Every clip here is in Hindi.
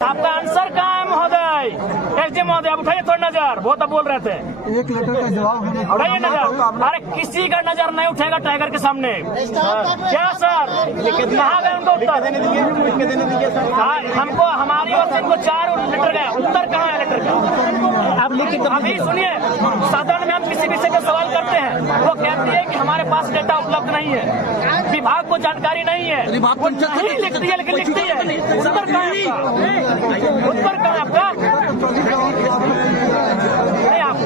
आपका आंसर कहाँ है महोदय? एसडी महोदय आप उठाइए थोड़ा नजर, बहुत अब बोल रहे थे। एक लेटर का जवाब उठाइए नजर। अरे किसी का नजर नहीं उठेगा टाइगर के सामने। क्या सर कहाँ गए उनको उत्तर? हमको हमारी ओर से इनको 4 लेटर गया, उत्तर कहाँ है लेटर का? आप लिख के अभी सुनिए, सदन में हम किसी विषय पे सवाल करते हैं, वो कहती है कि हमारे पास डेटा उपलब्ध नहीं है, विभाग को जानकारी नहीं है, नहीं लिखती है, लेकिन लिखती है। उत्तर कहाँ है? उत्तर कहाँ है आपका? नहीं आप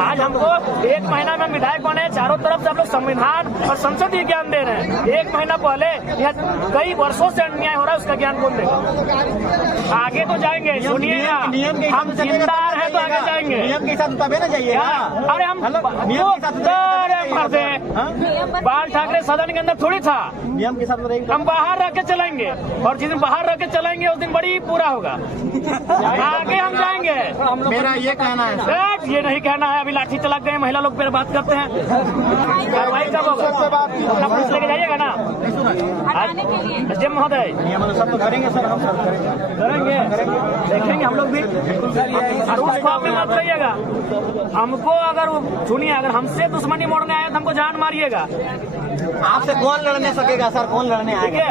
आज हमको 1 महीना में विधायक बने, चारों तरफ से हम लोग संविधान और संसदीय ज्ञान दे रहे हैं। 1 महीना पहले यह कई वर्षों से अन्याय हो रहा है, उसका ज्ञान कौन देगा? आगे तो जाएंगे, सुनिएगा, हम जिम्मेदार हैं तो आगे जाएंगे। नियम के साथ तबे ना जाइए। अरे हम बाल ठाकरे सदन के अंदर थोड़ी था, नियम के साथ हम बाहर रह के चलाएंगे, और जिस दिन बाहर रह के चलाएंगे उस दिन बड़ी पूरा होगा। आगे हम जाएंगे। मेरा ये कहना है सर, ये नहीं कहना है। अभी लाठी चला गए, महिला लोग पे बात करते हैं, कार्रवाई कब होगा? अपना पुलिस लेके जाइएगा ना एसडी महोदय? नियम अनुसार तो करेंगे सर, हम करेंगे, देखेंगे हम लोग भी। मत रहिएगा हमको, अगर सुनिए, अगर हमसे दुश्मनी मोड़ने आए तो हमको जान मारिएगा। आपसे कौन लड़ने सकेगा सर? कौन लड़ने आएगा?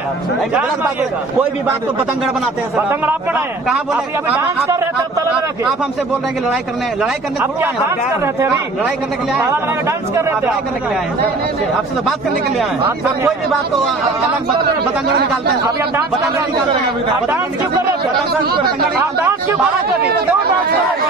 कोई भी बात को पतंगड़ बनाते हैं सर। पतंगड़ आप बनाए? कहाँ बोले? डांस कर रहे थे, आप हमसे बोल रहे हैं कि लड़ाई करने क्या डांस कर रहे थे? अभी लड़ाई करने के लिए आए, डांस कर रहे थे, लड़ाई करने के लिए आए, आपसे तो बात करने के लिए आए। सर कोई भी बात को पतंगड़ निकालते हैं। अभी आप डांस कर रहे थे, आप डांस क्यों कर रहे थे? आप डांस क्यों कर रहे थे? क्यों डांस कर रहे थे?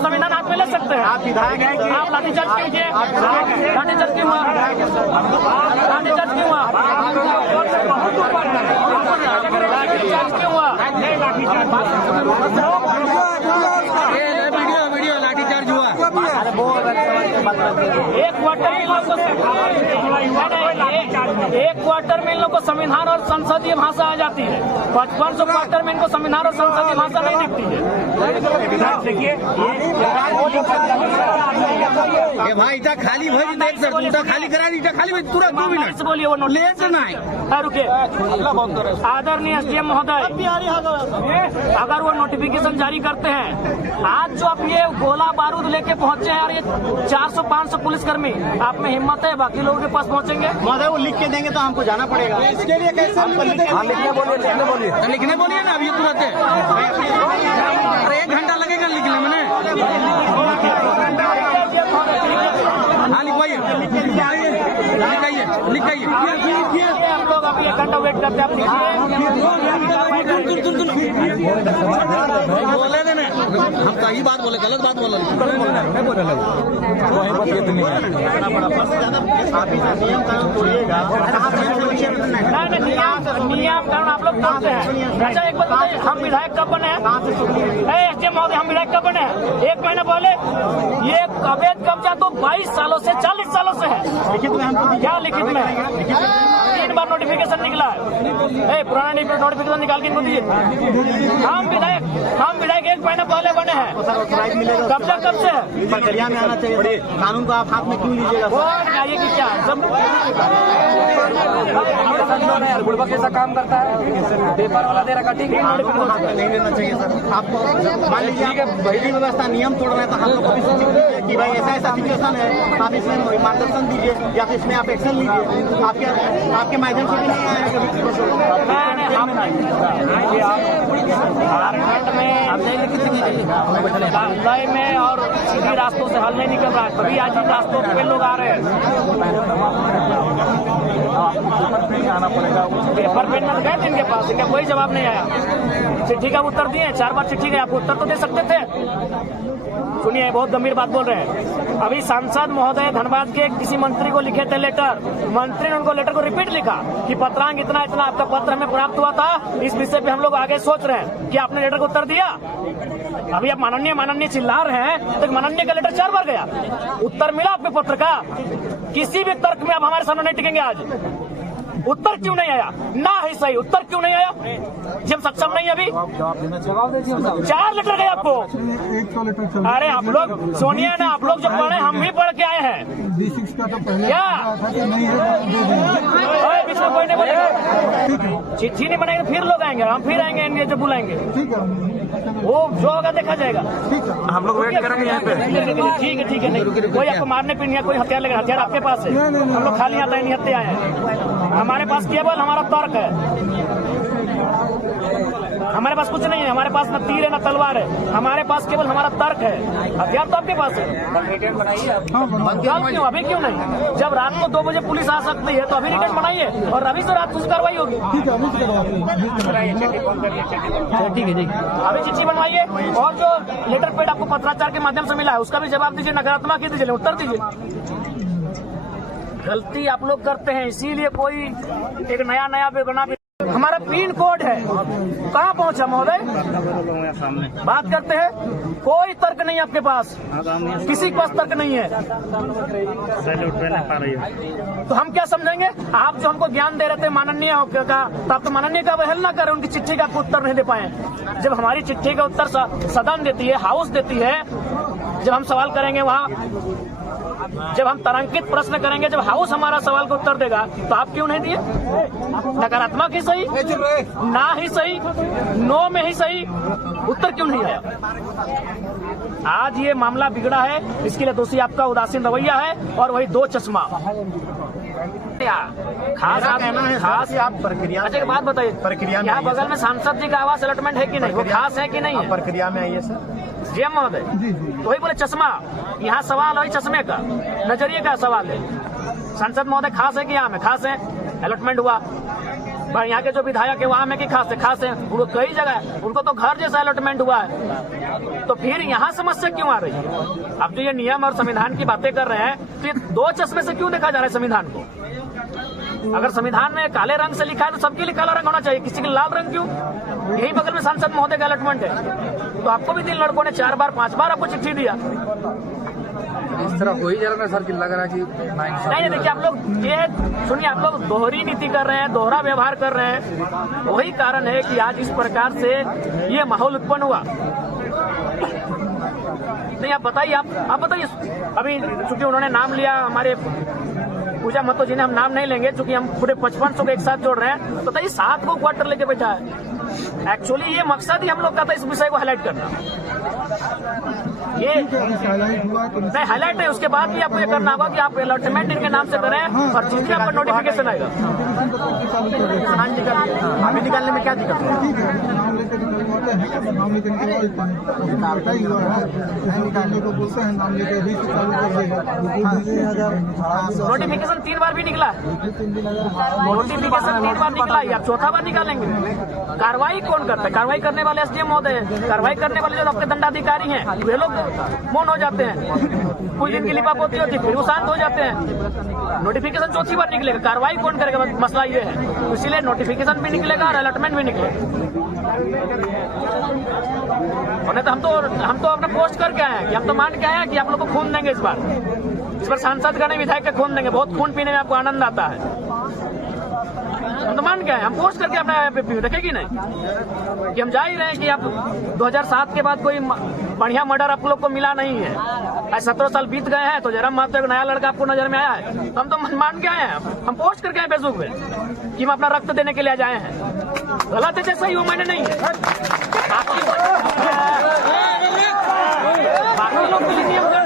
संविधान हाथ में ले सकते हैं। आप विधायक हैं, आप लाठीचार्ज कीजिए। लाठीचार्ज क्यों हुआ? लाठीचार्ज क्यों हुआ? लाठीचार्ज क्यों हुआ? वीडियो लाठीचार्ज हुआ। एक क्वार्टर में इन लोग को संविधान और संसदीय भाषा आ जाती है, 5500 क्वार्टर में इनको संविधान और संसदीय भाषा नहीं दिखती है। देखिए भाई इटा खाली भाई देख सकते, इटा खाली करा, इटा खाली भाई तुरंत 2 मिनट बोलिए वो नोट ले नहीं। रुके, आदरणीय एसडीएम महोदय, अगर वो नोटिफिकेशन जारी करते हैं, आज जो आप ये गोला बारूद लेके पहुंचे हैं और ये 400-500 पुलिसकर्मी, आप में हिम्मत है बाकी लोगों के पास पहुंचेंगे? महोदय वो लिख के देंगे तो हमको जाना पड़ेगा। इसके लिए कैसे लिखने बोलिए ना, अभी तुरंत। अरे 1 घंटा लगेगा लिखने में। हाँ लिखवाइए, लिखाइए। हम लोग अभी 1 घंटा वेट करते हैं, आप बोले नहीं, हम सही बात बोले, गलत बात बोले। नियम कानून आप लोग तोड़ते हैं। अच्छा एक बात बताइए, हम विधायक कब बने हैं? एसडीएम महोदय, हम विधायक कब बने हैं? 1 महीना पहले। ये अवैध कब्जा तो 22 सालों से, 40 सालों से है। लिखित में हमको क्या लिखित में? 3 बार नोटिफिकेशन निकला है। पुराना नोटिफिकेशन निकाल के इनको दीजिए। हम विधायक 1 महीना पहले बने हैं। कब्जा कब से है? प्रक्रिया में आना चाहिए। कानून को आप हाथ में क्यों लीजिएगा? ये कि क्या सब बुढ़वा कैसा काम करता है, पेपर वाला दे रखा, ठीक है, नहीं लेना चाहिए सर। आपको मान लीजिए विधि व्यवस्था नियम तोड़ रहे हैं तो हम लोग को भी सूचित कीजिए कि भाई ऐसा सिचुएशन है, आप इसमें मार्गदर्शन दीजिए या फिर इसमें आप एक्शन लीजिए। आपके माध्यम से भी नहीं आया कभी। झारखंड में लय में और सीधी रास्तों से हल नहीं निकल रहा है, तभी आज इन रास्तों पे लोग आ रहे हैं। आना पड़ेगा। पेपर पेन में गए थे इनके पास, इनका कोई जवाब नहीं आया। चिट्ठी का उत्तर दिए, 4 बार चिट्ठी गए, आपको उत्तर तो दे सकते थे। सुनिए, बहुत गंभीर बात बोल रहे हैं। अभी सांसद महोदय धनबाद के किसी मंत्री को लिखे थे लेटर, मंत्री ने उनको लेटर को रिपीट लिखा कि पत्रांक इतना इतना आपका पत्र हमें प्राप्त हुआ था, इस विषय पे हम लोग आगे सोच रहे हैं। कि आपने लेटर को उत्तर दिया? अभी आप माननीय चिल्ला रहे हैं, तो माननीय का लेटर 4 बार गया, उत्तर मिला आपके पत्र का? किसी भी तर्क में आप हमारे सामने नहीं टिकेंगे। आज उत्तर क्यों नहीं आया? ना ही सही, उत्तर क्यों नहीं आया? जी हम सक्षम नहीं अभी। 4 लेटर गए आपको। अरे आप लोग सुनिए ना, आप लोग जो पढ़े हम भी पढ़ के आए हैं। क्या बीच में कोई नहीं बोलेगा? चिट्ठी नहीं बनाएंगे फिर लोग आएंगे, हम फिर आएंगे, इनके जो बुलाएंगे वो जो होगा देखा जाएगा। हम लोग वेट करेंगे यहाँ पे। ठीक है नहीं कोई आपको मारने पीटने कोई हथियार लेकर, हथियार आपके पास है, हम लोग खाली आता है नहीं हत्या है। हमारे पास केवल हमारा तर्क है, हमारे पास कुछ नहीं है। हमारे पास न तीर है न तलवार है, हमारे पास केवल हमारा तर्क है। हथियार तो आपके पास है, क्यों अभी क्यों नहीं? जब रात को 2 बजे पुलिस आ सकती है तो अभी रिटर्न बनाइए और अभी से रात कुछ कार्रवाई होगी। ठीक है जी, अभी चिट्ठी बनवाइए और जो लेटर पेड आपको पत्राचार के माध्यम से मिला है उसका भी जवाब दीजिए, नकारात्मक ही दीजिए, उत्तर दीजिए। गलती आप लोग करते हैं, इसीलिए कोई एक नया बेगुनाह। हमारा पिन कोड है, कहाँ पहुँचा महोदय? बात करते हैं, कोई तर्क नहीं आपके पास, किसी के पास तर्क नहीं है, तो हम क्या समझेंगे? आप जो हमको ज्ञान दे रहे थे माननीय का, तो आप तो माननीय का अवहेलना करें, उनकी चिट्ठी का उत्तर नहीं दे पाए। जब हमारी चिट्ठी का उत्तर सदन देती है, हाउस देती है, जब हम सवाल करेंगे वहाँ, जब हम तारांकित प्रश्न करेंगे, जब हाउस हमारा सवाल का उत्तर देगा, तो आप क्यों नहीं दिए? नकारात्मक ही सही, ना ही सही, नो में ही सही, उत्तर क्यों नहीं आया? आज ये मामला बिगड़ा है, इसके लिए दोषी आपका उदासीन रवैया है और वही 2 चश्मा। खास आप प्रक्रिया। अच्छा एक बात बताइए, प्रक्रिया यहाँ बगल में सांसद जी का आवास अलॉटमेंट है कि नहीं? वो खास है कि नहीं है? प्रक्रिया में आई है सर जीएम महोदय, वही बोले चश्मा। यहाँ सवाल वही चश्मे का, नजरिए का सवाल है। सांसद महोदय खास है कि यहाँ में खास है? अलॉटमेंट हुआ, पर यहाँ के जो विधायक है वहाँ में कि खास है? उनको कई जगह, उनको तो घर जैसा अलॉटमेंट हुआ है, तो फिर यहाँ समस्या क्यों आ रही है? अब जो ये नियम और संविधान की बातें कर रहे हैं, तो ये 2 चश्मे से क्यों देखा जा रहा है संविधान को? अगर संविधान में काले रंग से लिखा है तो सबके लिए काला रंग होना चाहिए, किसी के लाल रंग क्यों? यही बगल में सांसद महोदय का अलॉटमेंट है, तो आपको भी 3 लड़कों ने 4 बार 5 बार आपको चिट्ठी दिया। इस तरह हो ही जा रहा है सर कि लग रहा है कि नहीं। देखिए आप लोग ये सुनिए, आप लोग दोहरी नीति कर रहे हैं, दोहरा व्यवहार कर रहे हैं, वही कारण है कि आज इस प्रकार से ये माहौल उत्पन्न हुआ। नहीं आप बताइए, आप बताइए। अभी चूंकि उन्होंने नाम लिया हमारे पूजा महतो जी ने, हम नाम नहीं लेंगे चूंकि हम पूरे 5500 को एक साथ जोड़ रहे हैं, बताइए 7 को क्वार्टर लेके बैठा है। एक्चुअली ये मकसद ही हम लोग का था, इस विषय को हाईलाइट करना। ये नहीं हाईलाइट नहीं, उसके बाद भी आपको ये करना होगा कि आप अलॉटमेंट इनके नाम से करें और जितने आपका नोटिफिकेशन आएगा। अभी निकालने में क्या दिक्कत है? नोटिफिकेशन 3 बार भी निकला, नोटिफिकेशन 3 बार निकला, या 4था बार निकालेंगे? कार्रवाई कौन करता है? कार्रवाई करने वाले एसडीएम महोदय हैं, कार्रवाई करने वाले जो आपके दंडाधिकारी हैं वे लोग मौन हो जाते हैं, कुछ दिन की लिपापोती होती है फिर वो शांत हो जाते हैं। नोटिफिकेशन 4थी बार निकलेगा, कार्रवाई कौन करेगा? मसला ये है, तो इसीलिए नोटिफिकेशन भी निकलेगा और अलॉटमेंट भी निकलेगा। नहीं तो हम तो अपना पोस्ट करके आए हैं कि हम तो मान के आए हैं कि आप लोग को खून देंगे इस बार सांसद का नहीं विधायक का खून देंगे, बहुत खून पीने में आपको आनंद आता है। हम तो मान के आए, हम पोस्ट करके अपना देखेगी नहीं कि हम जा ही रहे हैं कि आप 2007 के बाद कोई बढ़िया मर्डर आप लोग को मिला नहीं है। 17 साल बीत गए हैं तो जयराम महतो एक नया लड़का आपको नजर में आया है, तो हम तो मान के आए हैं, हम पोस्ट करके आए फेसबुक पे कि हम अपना रक्त देने के लिए जाए हैं। गलत है जैसा ही वो मैंने नहीं है, बाकी लोग कुछ नियम कर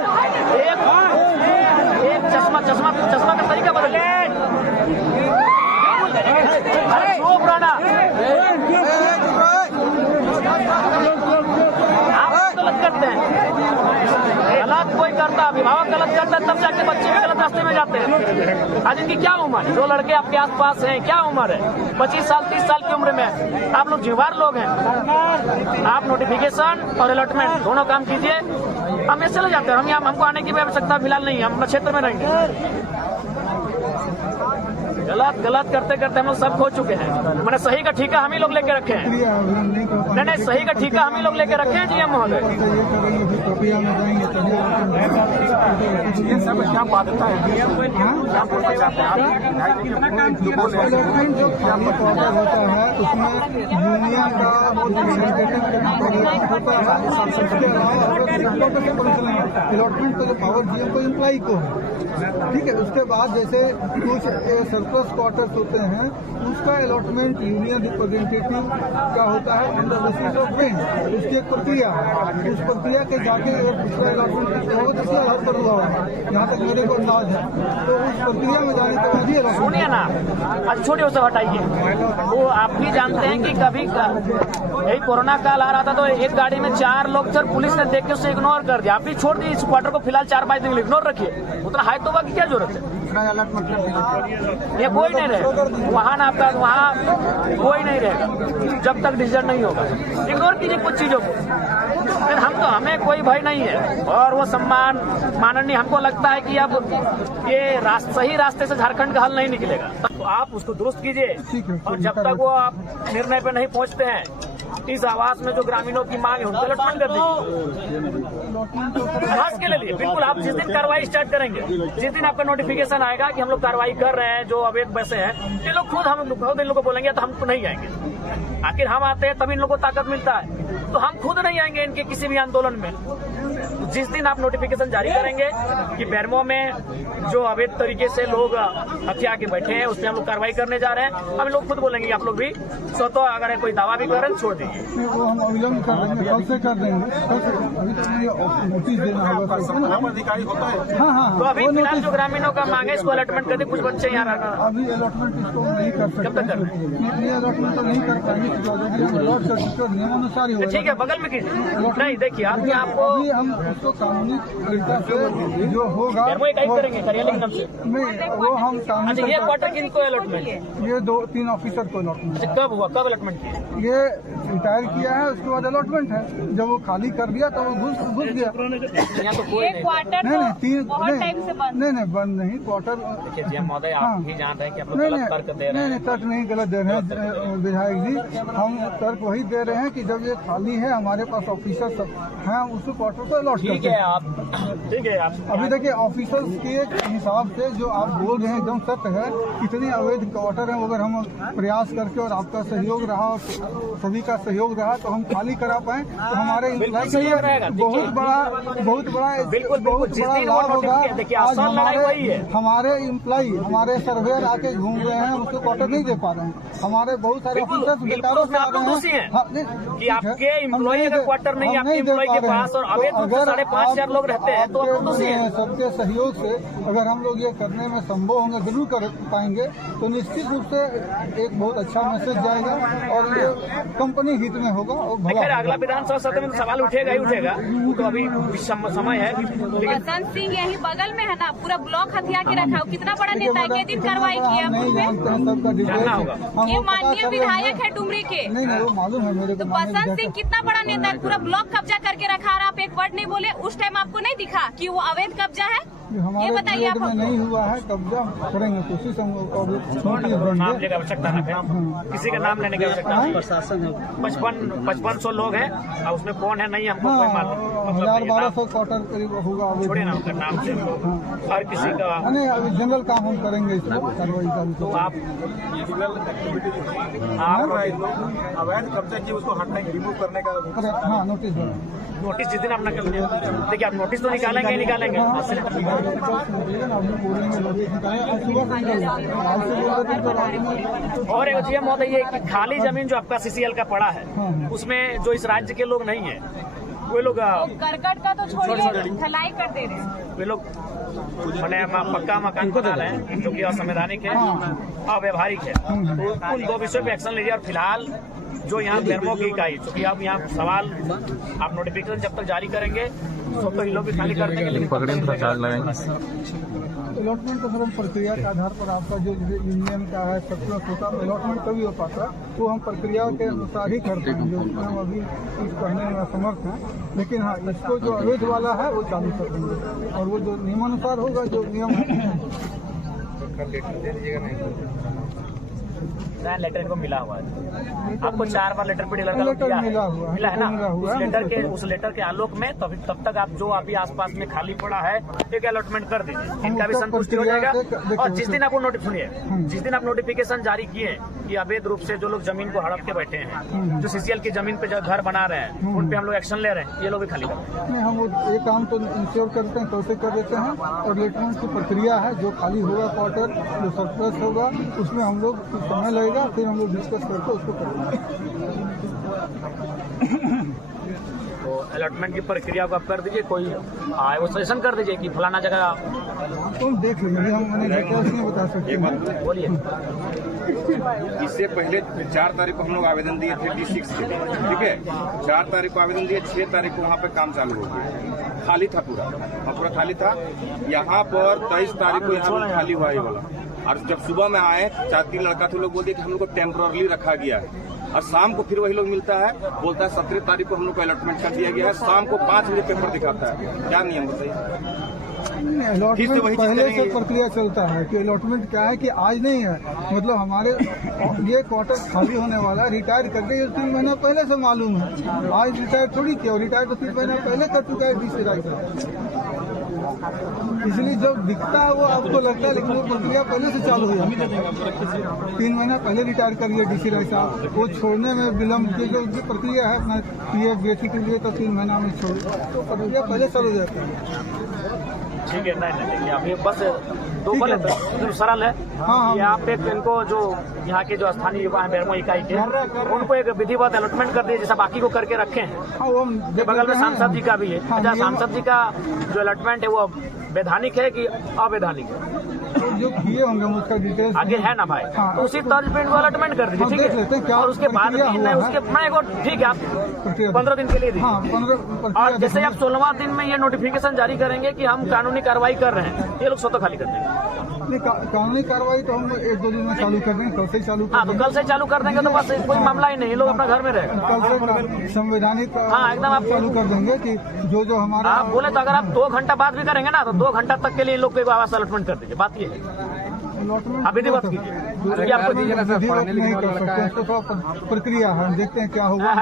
एक चश्मा का तरीका बदल। अरे चुप रहना। करता, अभिभावक गलत करता है, तब जाके बच्चे भी गलत रास्ते में जाते हैं। आज इनकी क्या उम्र है? जो लड़के आपके आसपास हैं, क्या उम्र है? 25 साल 30 साल की उम्र में आप लोग जिम्मेदार लोग हैं। आप नोटिफिकेशन और अलॉटमेंट दोनों काम कीजिए। हम ये चले जाते हैं, हम यहाँ हमको आने की भी आवश्यकता फिलहाल नहीं है, हम अपने क्षेत्र में रहेंगे। गलत करते करते हम लोग सब खो चुके हैं। मैंने सही का ठेका हम ही लोग लेके रखे हैं। नहीं, सही का ठेका हम ही लोग लेके रखे हैं जीएम महोदय। ये सब क्या बाध्यता है? क्या बोलना चाहते हैं आप? जो होता है उसमें यूनियन का अलॉटमेंट का जो पावर जीएम को इम्प्लाई को है, ठीक है। उसके बाद जैसे कुछ सरप्लस क्वार्टर्स होते हैं, उसका अलॉटमेंट यूनियन रिप्रेजेंटेटिव का होता है अंडर बेसिस ऑफ रेंज। उसकी एक प्रक्रिया है, उस प्रक्रिया के जाके दूसरा अलॉटमेंट होगा, जिसके आधार पर हुआ है, यहाँ तक मेरे को अंदाज है। तो उस प्रक्रिया में जाने के बाद ही सुनिए ना, आज छोटे उसे हटाइए। वो आप भी जानते हैं कि कभी यही कोरोना काल आ रहा था तो एक गाड़ी में 4 लोग थे, पुलिस ने देख के उसे इग्नोर कर दिया। आप भी छोड़ दिए इस क्वार्टर को फिलहाल 4-5 दिन इग्नोर रखिए। उतना हाई तोबा की क्या जरूरत है? ये कोई नहीं रहेगा वहाँ ना, आपका वहाँ कोई नहीं रहेगा जब तक डिसीजन नहीं होगा। इग्नोर कीजिए कुछ चीजों को, फिर हमें कोई भय नहीं है। और वो सम्मान माननीय, हमको लगता है कि अब ये सही रास्ते से झारखंड का हल नहीं निकलेगा, तो आप उसको दुरुस्त कीजिए। और जब तक वो आप निर्णय पे नहीं पहुंचते हैं, इस आवास में जो ग्रामीणों की मांग है उनको अलॉटमेंट कर दीजिए आवास के लिए। बिल्कुल, आप जिस दिन कार्रवाई स्टार्ट करेंगे, जिस दिन आपका नोटिफिकेशन आएगा कि हम लोग कार्रवाई कर रहे हैं जो अवैध बसे हैं, ये लोग खुद इन लोगों को बोलेंगे तो हम तो नहीं आएंगे। आखिर हम आते हैं तभी इन लोगों को ताकत मिलता है, तो हम खुद नहीं आएंगे इनके किसी भी आंदोलन में। जिस दिन आप नोटिफिकेशन जारी करेंगे कि बैरमो में जो अवैध तरीके से लोग हथिया के बैठे हैं उस पर हम लोग कार्रवाई करने जा रहे हैं, हम लोग खुद बोलेंगे आप लोग भी स्वतः अगर कोई दावा भी कर रहे हैं छोड़ दीजिए। वो हम अविलंब कर देंगे, कल से कर देंगे। कल से अभी तो नोटिस देना होगा, अधिकारी होता है। हाँ। तो अभी फिलहाल जो ग्रामीणों का मांग है इसको अलॉटमेंट कर दे। कुछ बच्चे यहाँ रहना, अभी अलॉटमेंट इसको नहीं कर सकते, ये अलॉटमेंट तो नहीं कर पाएंगे, नियमानुसार ही होगा। ठीक है, बगल में कीजिए। नहीं देखिए, आपको हम उसको कानूनी तरीका से जो होगा करेंगे कार्यालय के नाम से। नहीं, वो हम अच्छा, ये क्वार्टर किनको अलॉटमेंट? ये 2-3 ऑफिसर को अलॉटमेंट। कब हुआ, कब अलॉटमेंट किया? ये रिटायर किया है, उसके बाद अलॉटमेंट है। जब वो खाली कर दिया तो वो घुस गया। यहाँ तो कोई नहीं। क्वार्टर नहीं बंद नहीं क्वार्टर। देखिए जीएम महोदय, आप भी जान रहे हैं कि आप लोग नहीं गलत तर्क दे रहे हैं। नहीं, तर्क नहीं गलत दे रहे हैं विधायक जी। हम तर्क वही दे रहे हैं कि जब ये खाली है, हमारे पास ऑफिसर सब हैं, उस क्वार्टर को अलॉट ठीक है। आप अभी देखिए ऑफिसर्स के हिसाब से जो आप बोल रहे हैं एकदम सत्य है। कितने अवैध क्वार्टर हैं, अगर हम प्रयास करके और आपका सहयोग रहा और सभी का सहयोग रहा तो हम खाली करा पाए तो हमारे एम्प्लॉय के लिए बहुत बड़ा लाभ होगा। आज हमारे एम्प्लॉय, हमारे सर्वेयर आके घूम रहे हैं, उसको क्वार्टर नहीं दे पा रहे हैं। हमारे बहुत सारे ऑफिसर्स बेकारों से आ रहे हैं कि आपके एम्प्लॉय का क्वार्टर नहीं, आपके एम्प्लॉय के पास और अवैध 5,500 लोग रहते हैं, तो आप दोषी हैं। सबके सहयोग से अगर हम लोग ये करने में संभव होंगे, जरूर कर पाएंगे, तो निश्चित रूप से एक बहुत अच्छा मैसेज जाएगा और ये कंपनी हित में होगा। और अगला विधानसभा सत्र में सवाल उठेगा ही उठेगा, तो अभी समय है। बसंत सिंह यही बगल में है ना, पूरा ब्लॉक हथिया के रखा है। कितना बड़ा नेता है, कितने दिन कार्रवाई किया? ये माननीय विधायक है डुमरी के। नहीं, वो मालूम है मेरे को। तो बसंत सिंह कितना बड़ा नेता है, पूरा ब्लॉक कब्जा करके रखा और आप एक वर्ड नहीं बोले। उस टाइम आपको नहीं दिखा कि वो अवैध कब्जा है? ये बताइए आप। नहीं हुआ है कब्जा, करेंगे कोशिश हम नाम लेने की आवश्यकता नहीं है, किसी का नाम लेने की आवश्यकता नहीं। प्रशासन 5500 लोग हैं और उसमें कौन है नहीं हमको कोई मालूम। 1200 क्वार्टर करीब होगा। छोड़िए ना उनका नाम से, हर किसी का नहीं, अभी जनरल काम हम करेंगे इसमें कार्रवाई का। तो आप अवैध कब्जा की उसको हटाने रिमूव करने का। हाँ, नोटिस जिस दिन आप नकल देखिए, आप नोटिस तो निकालेंगे ही निकालेंगे। और एक जीएम महोदय, ये कि खाली जमीन जो आपका सीसीएल का पड़ा है, उसमें जो इस राज्य के लोग नहीं है, वो लोग करकट का तो छोड़िए, ढलाई कर दे रहे हैं। वे लोग मैंने पक्का मकान बना रहे हैं जो कि असंवैधानिक है, अव्यवहारिक है। तो उन 2 विषयों पे एक्शन लीजिए। और फिलहाल जो यहाँ बेरमो की इकाई, चूँकि आप यहाँ सवाल आप नोटिफिकेशन जब तक जारी करेंगे तो इन लोग भी खाली कर देंगे, लेकिन अलॉटमेंट तो सर हम प्रक्रिया के आधार पर आपका जो यूनियन का है सरप्लस होता है, अलॉटमेंट तभी हो पाता है वो हम प्रक्रिया के अनुसार ही करते हैं, जो हम अभी इस कहने में असमर्थ हैं। लेकिन हाँ, इसको जो अवैध वाला है वो चालू कर देंगे और वो जो नियमानुसार होगा, जो नियम लेटर इनको मिला हुआ है। आपको 4 बार लेटर पे डीलर का मिला है ना। उस लेटर के आलोक में तब तक आप जो अभी आसपास में खाली पड़ा है एक अलॉटमेंट कर दीजिए, इनका भी संतुष्टि हो जाएगा। और जिस दिन आपको जिस दिन आप नोटिफिकेशन जारी किए कि अवैध रूप से जो लोग जमीन को हड़प के बैठे हैं, जो सीसीएल की जमीन पे जो घर बना रहे हैं, उन पे हम लोग एक्शन ले रहे हैं, ये लोग भी खाली कर नहीं, हम ये काम तो इंश्योर करते हैं, कैसे कर देते हैं। और अलॉटमेंट की प्रक्रिया है, जो खाली होगा क्वार्टर, जो सरप्लस होगा उसमें हम लोग समय लगेगा, फिर हम लोग डिस्कस करके उसको करेंगे। तो अलॉटमेंट की प्रक्रिया को आप कर दीजिए, कोई वो सजेशन कर दीजिए कि फलाना जगह तुम देख लीजिए, हम डिटेल्स नहीं बता सकते। बोलिए। इससे पहले 4 तारीख को हम लोग आवेदन दिए थे D6 के लिए, ठीक है। 4 तारीख को आवेदन दिए, 6 तारीख को वहाँ पे काम चालू हो गया, खाली था पूरा खाली था। यहाँ पर 23 तारीख को यहाँ खाली हुआ ये वाला। और जब सुबह में आए 4-3 लड़का थे, लोग बोलते कि हम लोग को टेम्पररी रखा गया है। और शाम को फिर वही लोग मिलता है, बोलता है 17 तारीख को हम लोग को अलॉटमेंट कर दिया गया है। शाम को 5 बजे पेपर दिखाता है। क्या नियम बताइए? अलॉटमेंट पहले से प्रक्रिया चलता है कि अलॉटमेंट क्या है कि आज नहीं है, मतलब हमारे ये क्वार्टर खाली होने वाला, रिटायर करके ये 3 महीना पहले से मालूम है। आज रिटायर थोड़ी किया, रिटायर तो 3 महीना पहले कर चुका है डीसी राय। इसलिए जब दिखता है वो आपको लगता है, लेकिन वो प्रक्रिया पहले से चालू हो जाती है। 3 महीना पहले रिटायर कर लिया डीसी राय साहब, वो छोड़ने में विलम्ब की जो उनकी प्रक्रिया है अपना पीएफ बेटी के लिए, तो 3 महीना में छोड़, तो प्रक्रिया पहले चालू हो जाती है। ठीक है, नहीं देखिए अभी बस 2 पल है तो सरल है। हाँ। यहाँ पे इनको जो यहाँ के जो स्थानीय युवा है बेरमो इकाई के, उनको एक विधिवत अलॉटमेंट कर दिए जैसा बाकी को करके रखे हैं। बगल में सांसद जी का भी है। अच्छा, सांसद जी का जो अलॉटमेंट है वो वैधानिक है कि अवैधानिक है? जो किए होंगे उसका डिटेल्स आगे है ना भाई। हाँ। तो उसी तर्ज पे इनको अलॉटमेंट कर दीजिए, ठीक है। और उसके बाद ठीक है, आप 15 दिन के लिए दीजिए। हाँ, 15 और जैसे आप 16वां दिन में ये नोटिफिकेशन जारी करेंगे कि हम कानूनी कार्रवाई कर रहे हैं, ये लोग स्वतः खाली कर देंगे। कानूनी कार्रवाई तो हम 1-2 दिन में चालू कर देंगे, कल से चालू कर हाँ, तो कल से चालू कर देंगे तो बस कोई मामला ही नहीं, ये लोग अपना घर में रहेगा। कल से संवैधानिक हाँ, एकदम आप चालू कर देंगे कि जो हमारा आप बोले तो अगर आप 2 घंटा बाद भी करेंगे ना, तो 2 घंटा तक के लिए इन लोग को आवास अलॉटमेंट कर दीजिए। बात ये है, आप विधिवत कीजिए, क्योंकि आपको नहीं कर सकते, उसको थोड़ा प्रक्रिया है, देखते हैं क्या होगा।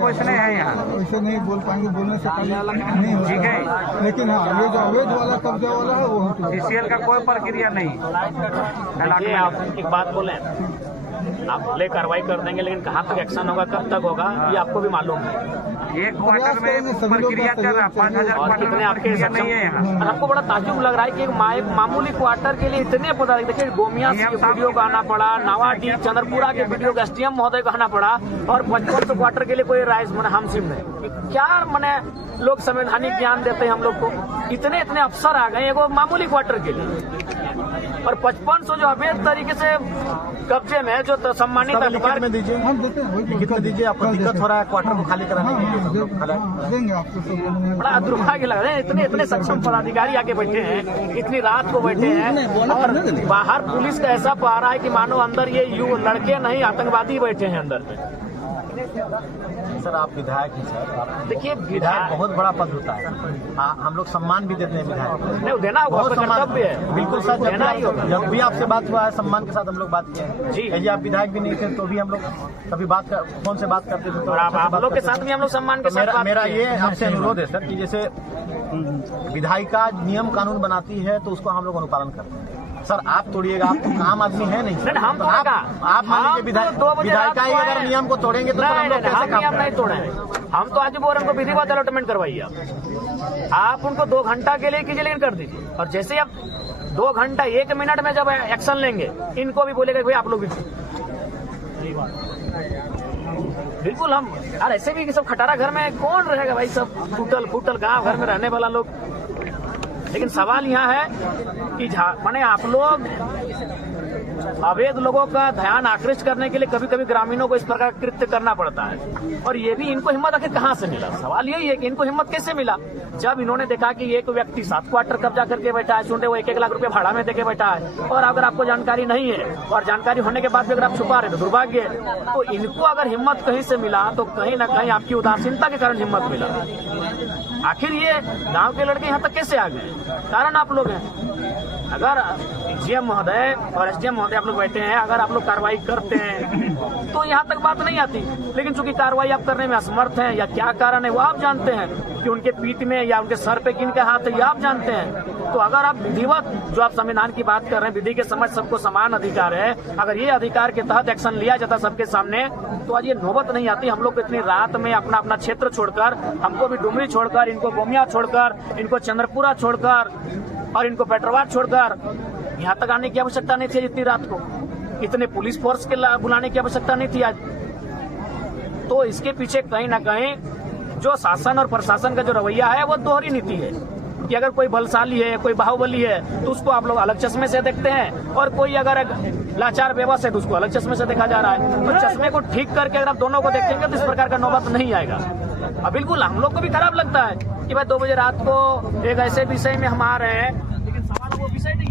वैसे नहीं बोल पाएंगे, बोलने से नहीं होगा। लेकिन हाँ, ये जो अवैध वाला कब्जा वाला है वो सीसीएल का कोई प्रक्रिया नहीं। आप एक बात बोले, आप भले कार्रवाई कर देंगे, लेकिन कहाँ तक एक्शन होगा, कब तक होगा, ये आपको भी मालूम है। एक क्वार्टर में प्रक्रिया चल रहा है, 5000 और कितने आपके नहीं है यहाँ। आपको बड़ा ताज्जुब लग रहा है कि एक मामूली क्वार्टर के लिए इतने पदाधिकारी, देखिए गोमिया से वीडियो का आना पड़ा, नावाडी चंद्रपुरा के वीडियो का SDM महोदय का आना पड़ा, और 55 क्वार्टर के लिए कोई राइस मैंने हमसिम नहीं। क्या मैंने लोग संवैधानिक ज्ञान देते हैं हम लोग को, इतने अफसर आ गए एगो मामूली क्वार्टर के लिए। और 5500 जो अवैध तरीके से कब्जे में जो सम्मानित अखबार में दीजिए, हम देते हैं, लिखित में दीजिए। आपको दिक्कत हो रहा है क्वार्टर को खाली कराने में, देंगे आपको सब। बड़ा दुर्भाग्य लग रहा है, इतने सक्षम पदाधिकारी आके बैठे हैं, इतनी रात को बैठे हैं, और बाहर पुलिस का ऐसा पा रहा है कि मानो अंदर ये लड़के नहीं आतंकवादी बैठे हैं अंदर। सर आप विधायक हैं सर, देखिए विधायक बहुत बड़ा पद होता है, हम लोग सम्मान भी देते हैं विधायक, नहीं देना होगा, बहुत कर्तव्य है। बिल्कुल सर, देना ही होगा। जब भी आपसे बात हुआ है सम्मान के साथ हम लोग बात किए हैं जी। यदि आप विधायक भी नहीं थे तो भी हम लोग कभी फोन से बात करते थे, तो और आप लोग के साथ भी हम लोग सम्मान के साथ। मेरा ये आपसे अनुरोध है सर कि जैसे विधायिका नियम कानून बनाती है तो उसको हम लोग अनुपालन करते हैं। सर आप तोड़िएगा, आप तो आम आदमी है नहीं, हम तो आप मान लीजिए विधायिका अगर नियम को तोड़ेंगे तो हम नियम नहीं तोड़े। हम तो आज बोल रहे उनको विधिवत अलॉटमेंट करवाइए, आप उनको 2 घंटा के लिए कीजिए, लेकिन कर दीजिए। और जैसे आप 2 घंटा 1 मिनट में जब एक्शन लेंगे, इनको भी बोलेगा भाई आप लोग भी बिल्कुल हम यार ऐसे भी कि सब खटारा घर में कौन रहेगा भाई, सब टूटल फूटल गांव घर में रहने वाला लोग। लेकिन सवाल यहाँ है कि माने आप लोग अवैध लोगों का ध्यान आकृष्ट करने के लिए कभी कभी ग्रामीणों को इस प्रकार कृत्य करना पड़ता है। और ये भी इनको हिम्मत आखिर कहाँ से मिला? सवाल यही है कि इनको हिम्मत कैसे मिला? जब इन्होंने देखा कि एक व्यक्ति 7 क्वार्टर कब्जा करके बैठा है, सुनते वो 1-1 लाख रुपए भाड़ा में देके बैठा है, और अगर आपको जानकारी नहीं है और जानकारी होने के बाद भी अगर आप छुपा रहे तो दुर्भाग्य है। तो इनको अगर हिम्मत कहीं से मिला तो कहीं ना कहीं आपकी उदासीनता के कारण हिम्मत मिला। आखिर ये गांव के लड़के यहाँ तक कैसे आ गए? कारण आप लोग हैं। अगर डीजीएम महोदय और एसडीएम महोदय आप लोग बैठे हैं, अगर आप लोग कार्रवाई करते हैं तो यहाँ तक बात नहीं आती। लेकिन चूंकि कार्रवाई आप करने में असमर्थ हैं या क्या कारण है वो आप जानते हैं, कि उनके पीठ में या उनके सर पे किन का हाथ है ये आप जानते हैं। तो अगर आप विधिवत, जो आप संविधान की बात कर रहे हैं, विधि के समझ सबको समान अधिकार है, अगर ये अधिकार के तहत एक्शन लिया जाता सबके सामने तो आज ये नौबत नहीं आती। हम लोग को इतनी रात में अपना अपना क्षेत्र छोड़कर, हमको भी डुमरी छोड़कर, इनको गोमिया छोड़कर, इनको चंद्रपुरा छोड़कर और इनको पेट्रोवार छोड़कर यहाँ तक आने की आवश्यकता नहीं थी। इतनी रात को इतने पुलिस फोर्स के बुलाने की आवश्यकता नहीं थी आज। तो इसके पीछे कहीं ना कहीं जो शासन और प्रशासन का जो रवैया है वो दोहरी नीति है, कि अगर कोई बलशाली है, कोई बाहुबली है तो उसको आप लोग अलग चश्मे से देखते हैं, और कोई अगर लाचार बेबस है तो उसको अलग चश्मे से देखा जा रहा है। तो चश्मे को ठीक करके अगर आप दोनों को देखेंगे तो इस प्रकार का नौबत नहीं आएगा। अब बिल्कुल हम लोग को भी खराब लगता है कि भाई 2 बजे रात को एक ऐसे विषय में हम आ रहे हैं, लेकिन सवाल वो विषय नहीं